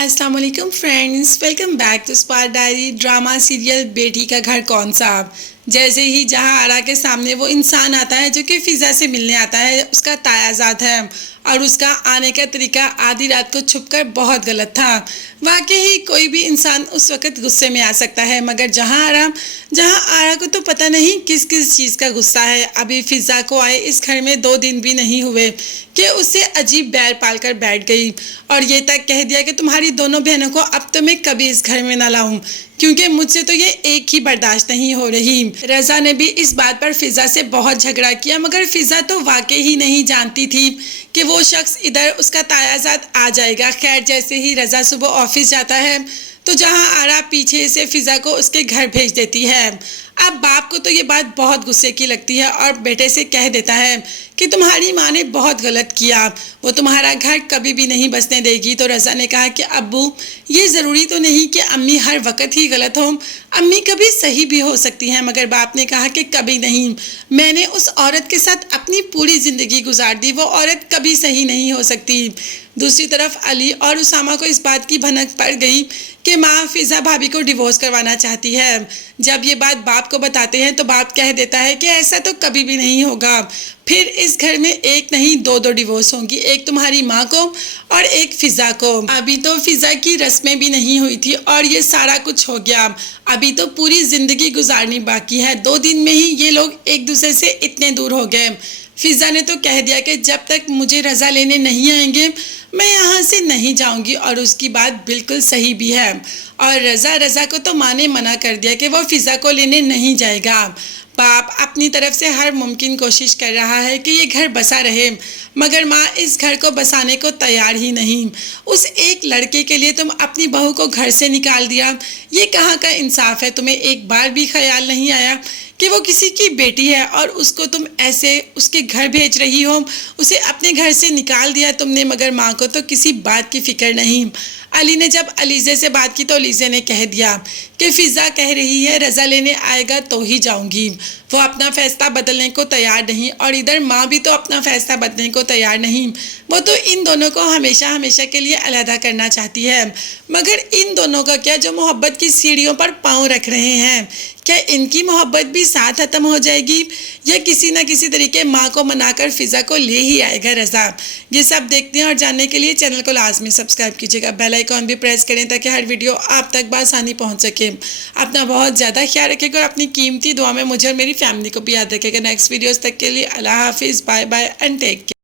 السلام علیکم friends, welcome back to Spark Diary drama serial Beti ka گھر کون سا۔ جیسے ہی جہاں آرا کے سامنے وہ انسان آتا ہے جو کہ فضا سے ملنے آتا ہے، اس کا تایا زاد ہے اور اس کا آنے کا طریقہ آدھی رات کو چھپ کر بہت غلط تھا۔ واقعی کوئی بھی انسان اس وقت غصے میں آ سکتا ہے، مگر جہاں آرا کو تو پتہ نہیں کس کس چیز کا غصہ ہے۔ ابھی فضا کو آئے اس گھر میں 2 دن بھی نہیں ہوئے کہ اس سے عجیب بیر پال کر بیٹھ گئی اور یہ تک کہہ دیا کہ تمہاری دونوں بہنوں کو اب تو میں کبھی اس گھر میں نہ لاؤں، کیونکہ مجھ سے تو یہ ایک ہی برداشت نہیں ہو رہی۔ رضا نے بھی اس بات پر فضا سے بہت جھگڑا کیا، مگر فضا تو واقعی ہی نہیں جانتی تھی کہ وہ شخص ادھر اس کا تایا زاد آ جائے گا۔ خیر، جیسے ہی رضا صبح آفس جاتا ہے تو جہاں آرا پیچھے سے فضا کو اس کے گھر بھیج دیتی ہے۔ اب باپ کو تو یہ بات بہت غصے کی لگتی ہے اور بیٹے سے کہہ دیتا ہے کہ تمہاری ماں نے بہت غلط کیا، وہ تمہارا گھر کبھی بھی نہیں بسنے دے گی۔ تو رضا نے کہا کہ ابو، یہ ضروری تو نہیں کہ امی ہر وقت ہی غلط ہوں، امی کبھی صحیح بھی ہو سکتی ہیں۔ مگر باپ نے کہا کہ کبھی نہیں، میں نے اس عورت کے ساتھ اپنی پوری زندگی گزار دی، وہ عورت کبھی صحیح نہیں ہو سکتی۔ دوسری طرف علی اور اسامہ کو اس بات کی بھنک پڑ گئی کہ ماں فضا بھابھی کو ڈیورس کروانا چاہتی ہے۔ جب یہ بات باپ کو بتاتے ہیں تو باپ کہہ دیتا ہے کہ ایسا تو کبھی بھی نہیں ہوگا، پھر اس گھر میں ایک نہیں 2 ڈیورس ہوں گی، ایک تمہاری ماں کو اور ایک فضا کو۔ ابھی تو فضا کی رسمیں بھی نہیں ہوئی تھی اور یہ سارا کچھ ہو گیا، ابھی تو پوری زندگی گزارنی باقی ہے۔ 2 دن میں ہی یہ لوگ ایک دوسرے سے اتنے دور ہو گئے۔ فضا نے تو کہہ دیا کہ جب تک مجھے رضا لینے نہیں آئیں گے میں یہاں سے نہیں جاؤں گی، اور اس کی بات بالکل صحیح بھی ہے۔ اور رضا کو تو ماں نے منع کر دیا کہ وہ فضا کو لینے نہیں جائے گا۔ باپ اپنی طرف سے ہر ممکن کوشش کر رہا ہے کہ یہ گھر بسا رہے، مگر ماں اس گھر کو بسانے کو تیار ہی نہیں۔ اس ایک لڑکے کے لیے تم اپنی بہو کو گھر سے نکال دیا، یہ کہاں کا انصاف ہے؟ تمہیں ایک بار بھی خیال نہیں آیا کہ وہ کسی کی بیٹی ہے اور اس کو تم ایسے اس کے گھر بھیج رہی ہو؟ اسے اپنے گھر سے نکال دیا تم نے، مگر ماں کو تو کسی بات کی فکر نہیں۔ علی نے جب علیزے سے بات کی تو علیزے نے کہہ دیا کہ فضا کہہ رہی ہے رضا لینے آئے گا تو ہی جاؤں گی، وہ اپنا فیصلہ بدلنے کو تیار نہیں، اور ادھر ماں بھی تو اپنا فیصلہ بدلنے کو تیار نہیں، وہ تو ان دونوں کو ہمیشہ کے لیے علیحدہ کرنا چاہتی ہے۔ مگر ان دونوں کا کیا جو محبت کی سیڑھیوں پر پاؤں رکھ رہے ہیں؟ کیا ان کی محبت بھی ساتھ ختم ہو جائے گی، یا کسی نہ کسی طریقے ماں کو منا کر فضا کو لے ہی آئے گا رضا؟ یہ سب دیکھتے ہیں اور جاننے کے لیے چینل کو لازمی سبسکرائب کیجیے گا، بیل آئیکن بھی پریس کریں تاکہ ہر ویڈیو آپ تک بآسانی پہنچ سکے۔ اپنا بہت زیادہ خیال رکھے گا اور اپنی قیمتی دعا میں مجھے اور میری فیملی کو بھی یاد رکھے گا۔ نیکسٹ ویڈیوز تک کے لیے اللہ حافظ، bye bye and take care.